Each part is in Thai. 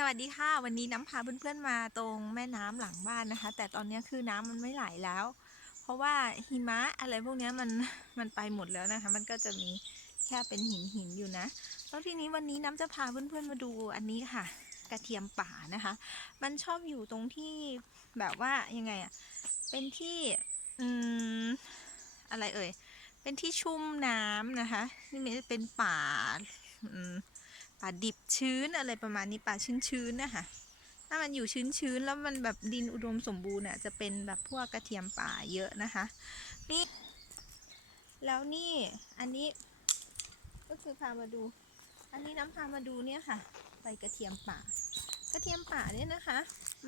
สวัสดีค่ะวันนี้น้ำพาเพื่อนๆมาตรงแม่น้ำหลังบ้านนะคะ แต่ตอนนี้คือน้ำมันไม่ไหลแล้ว เพราะว่าหิมะอะไรพวกนี้มันมันไปหมดแล้วนะคะ มันก็จะมีแค่เป็นหินหินอยู่นะแล้วทีนี้วันนี้น้ำจะพาเพื่อนๆมาดูอันนี้ค่ะ กระเทียมป่านะคะ มันชอบอยู่ตรงที่แบบว่ายังไงอะเป็นที่อืมอะไรเอ่ยเป็นที่ชุ่มน้ำนะคะนี่มันเป็นป่าอืม ป่าดิบชื้นอะไรประมาณนี้ป่าชื้นๆนะคะถ้ามันอยู่ชื้นๆ แล้วมันแบบดินอุดมสมบูรณ์อะจะเป็นแบบพวกกระเทียมป่าเยอะนะคะ นี่ แล้วนี่อันนี้ ก็คือพามาดู อันนี้น้ำพามาดูเนี่ยค่ะใบกระเทียมป่า กระเทียมป่าเนี่ยนะคะ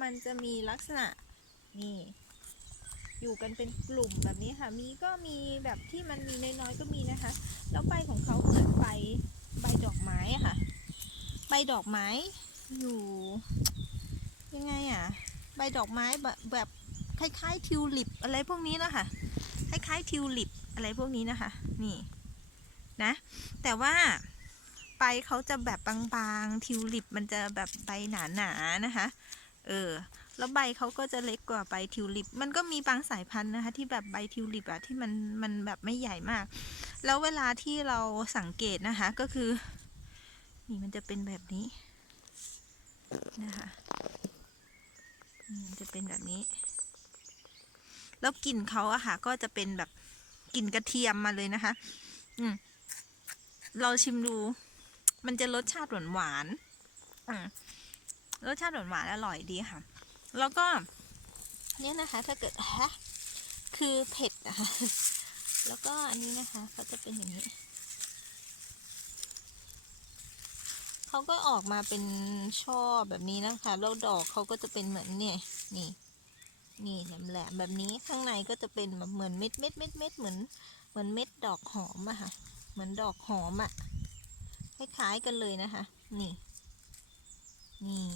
มันจะมีลักษณะนี่อยู่กันเป็นกลุ่มแบบนี้ค่ะ มีก็มีแบบที่มันมีน้อยๆก็มีนะคะ แล้วใบของเขาเหมือนใบใบดอกไม้ค่ะ ใบดอกไม้อยู่ ยังไงอะ ใบดอกไม้แบบแบบคล้ายๆทิวลิปอะไรพวกนี้นะคะคล้ายๆทิวลิปอะไรพวกนี้นะคะ นี่นะ แต่ว่าใบเขาจะแบบบางๆทิวลิปมันจะแบบใบหนาๆนะคะ เออ แล้วใบเขาก็จะเล็กกว่าใบทิวลิป มันก็มีบางสายพันธุ์นะคะ ที่แบบใบทิวลิปอะที่มันมันแบบไม่ใหญ่มาก แล้วเวลาที่เราสังเกตนะคะก็คือ นี่มันจะเป็นแบบนี้นะคะนี่มันจะเป็นแบบนี้ แล้วกลิ่นเขาอะค่ะ ก็จะเป็นแบบกลิ่นกระเทียมมาเลยนะคะ อืมเราชิมดู มันจะรสชาติหวานหวานอืมรสชาติหวานหวานอร่อยดีค่ะ แล้วก็เนี่ยนะคะ ถ้าเกิดฮะคือเผ็ดนะคะ แล้วก็อันนี้นะคะเขาจะเป็นอย่างนี้ เขาก็ออกมาเป็นช่อแบบนี้นะคะแล้วดอกเขาก็จะเป็นเหมือนเนี่ยนี่นี่แหลมๆแบบนี้ข้างในก็จะเป็นแบบเหมือนเม็ดเม็ดเม็ดเม็ดเหมือนเหมือนเม็ดดอกหอมอะค่ะ เหมือนดอกหอมอะคล้ายๆกันเลยนะคะ นี่นี่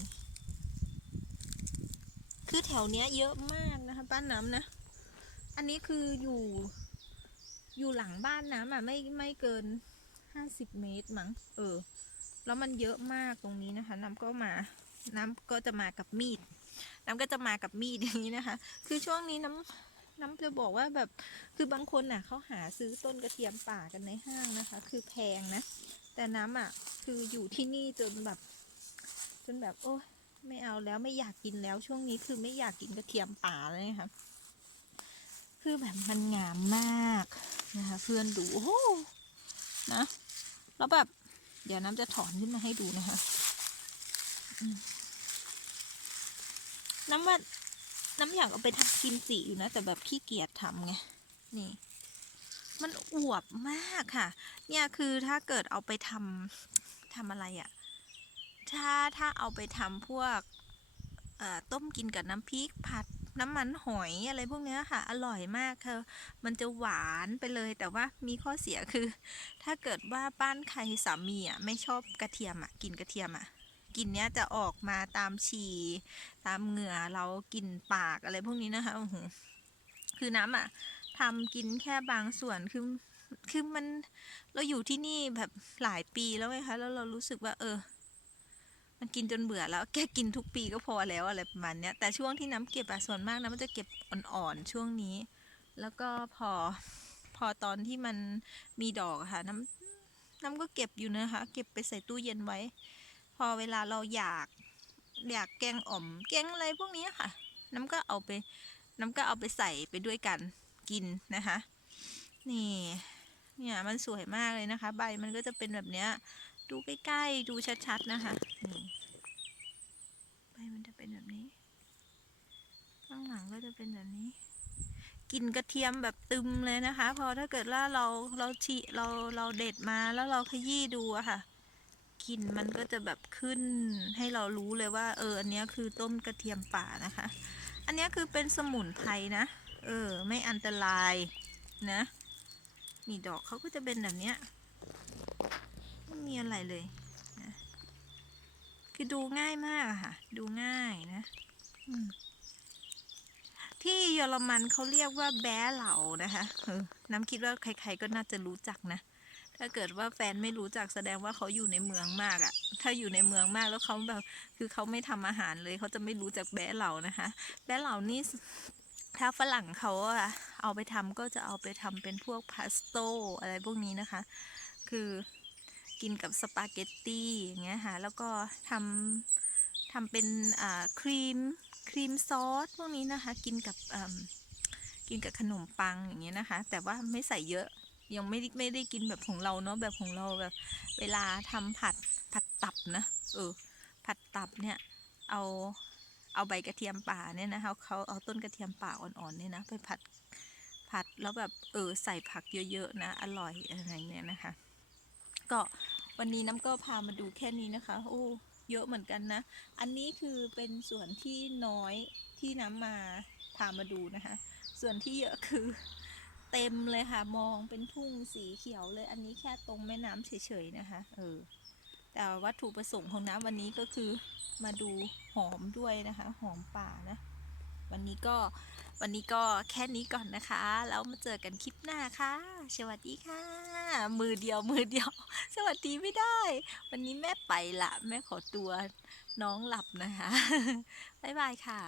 คือแถวเนี้ยเยอะมากนะคะบ้านน้ำนะ อันนี้คืออยู่ อยู่หลังบ้านน้ำอะไม่ไม่เกินห้าสิบเมตรมั้งเออ แล้วมันเยอะมากตรงนี้นะคะ น้ำก็มา น้ำก็จะมากับมีด น้ำก็จะมากับมีดอย่างนี้นะคะ คือช่วงนี้น้ำน้ำจะบอกว่าแบบคือบางคนน่ะเขาหาซื้อต้นกระเทียมป่ากันในห้างนะคะ คือแพงนะ แต่น้ำอะคืออยู่ที่นี่จนแบบ จนแบบโอ้ยไม่เอาแล้วไม่อยากกินแล้วช่วงนี้คือไม่อยากกินกระเทียมป่าเลยค่ะคือแบบมันงามมากนะคะ เพื่อนดูโอ้นะแล้วแบบ เดี๋ยวน้ำจะถอนขึ้นมาให้ดูนะคะน้ำว่าน้ำอยากเอาไปทำกิมจิอยู่นะ แต่แบบขี้เกียจทำไง นี่ มันอวบมากค่ะ เนี่ยคือถ้าเกิดเอาไปทำทำอะไรอะ่ะ ถ้าถ้าเอาไปทำพวกต้มกินกับน้ำพริกผัด น้ำมันหอยอะไรพวกเนี้ยค่ะ อร่อยมากค่ะมันจะหวานไปเลย แต่ว่ามีข้อเสียคือ ถ้าเกิดว่าบ้านใครสามีอะไม่ชอบกระเทียมอะกินกระเทียมอะกลินเนี้ยจะออกมาตามฉี่ตามเหงื่อเรากลินปากอะไรพวกนี้นะคะโอ้โหคือน้ำอะทำกินแค่บางส่วนคือคือมันเราอยู่ที่นี่แบบหลายปีแล้วไงคะแล้วเรารู้สึกว่า เออ มันกินจนเบื่อแล้วแกกินทุกปีก็พอแล้วอะไรประมาณเนี้ยแต่ช่วงที่น้ำเก็บอะส่วนมากน้ำมันจะเก็บอ่อนๆช่วงนี้ แล้วก็พอพอตอนที่มันมีดอกค่ะน้ำน้ำก็เก็บอยู่นะคะ เก็บไปใส่ตู้เย็นไว้ พอเวลาเราอยากอยากแกงอ่อม แกงอะไรพวกนี้ค่ะ น้ำก็เอาไป น้ำก็เอาไปใส่ไปด้วยกันกินนะคะ นี่ เนี่ยมันสวยมากเลยนะคะ ใบมันก็จะเป็นแบบเนี้ย ดูใกล้ๆ ดูชัดๆนะคะนี่ใบมันจะเป็นแบบนี้ข้างหลังก็จะเป็นแบบนี้กลิ่นกระเทียมแบบตึมเลยนะคะ พอถ้าเกิดว่าเราเราฉีเราเราเด็ดมาแล้วเราขยี้ดูอะค่ะกลิ่นมันก็จะแบบขึ้นให้เรารู้เลยว่า เอออันนี้คือต้นกระเทียมป่านะคะ อันนี้คือเป็นสมุนไพรนะเออ ไม่อันตรายนะนี่ดอกเขาก็จะเป็นแบบเนี้ย มีอะไรเลยนะคือดูง่ายมากอะค่ะ ดูง่ายนะที่เยอรมันเขาเรียกว่าแบ้เหล่านะคะน้ำคิดว่าใคร ๆ ก็น่าจะรู้จักนะ ถ้าเกิดว่าแฟนไม่รู้จักแสดงว่าเขาอยู่ในเมืองมากอะถ้าอยู่ในเมืองมากแล้วเขาแบบ คือเขาไม่ทำอาหารเลยเขาจะไม่รู้จักแบเหล่านะคะ แบเหล่านี่ถ้าฝรั่งเขาอะเอาไปทำก็จะเอาไปทำเป็นพวกพาสโต้อะไรพวกนี้นะคะ คือ กินกับสปาเกตตี้อย่างเงี้ยค่ะแล้วก็ทำทำเป็นครีมครีมซอสพวกนี้นะคะ กินกับกินกับขนมปังอย่างเงี้ยนะคะ แต่ว่าไม่ใส่เยอะยังไม่ไม่ได้กินแบบของเราเนาะแบบของเราแบบ เวลาทำผัดผัดตับนะเออผัดตับเนี่ยเอาเอาใบกระเทียมป่าเนี่ยนะคะเขาเอาต้นกระเทียมป่าอ่อนๆเนี่ยนะไปผัดผัดแล้วแบบเออใส่ผักเยอะๆนะ อร่อยอะไรเนี่ยนะคะ ก็วันนี้น้ำก็พามาดูแค่นี้นะคะ โอ้เยอะเหมือนกันนะ อันนี้คือเป็นส่วนที่น้อยที่น้ำมาพามาดูนะคะ ส่วนที่เยอะคือเต็มเลยค่ะ มองเป็นทุ่งสีเขียวเลย อันนี้แค่ตรงแม่น้ำเฉยๆนะคะ เออ แต่วัตถุประสงค์ของน้ำวันนี้ก็คือมาดูหอมด้วยนะคะ หอมป่านะ วันนี้ก็ วันนี้ก็แค่นี้ก่อนนะคะ แล้วมาเจอกันคลิปหน้าค่ะ สวัสดีค่ะ มือเดียวมือเดียว สวัสดีไม่ได้ วันนี้แม่ไปละ แม่ขอตัวน้องหลับนะคะ บ๊ายบายค่ะ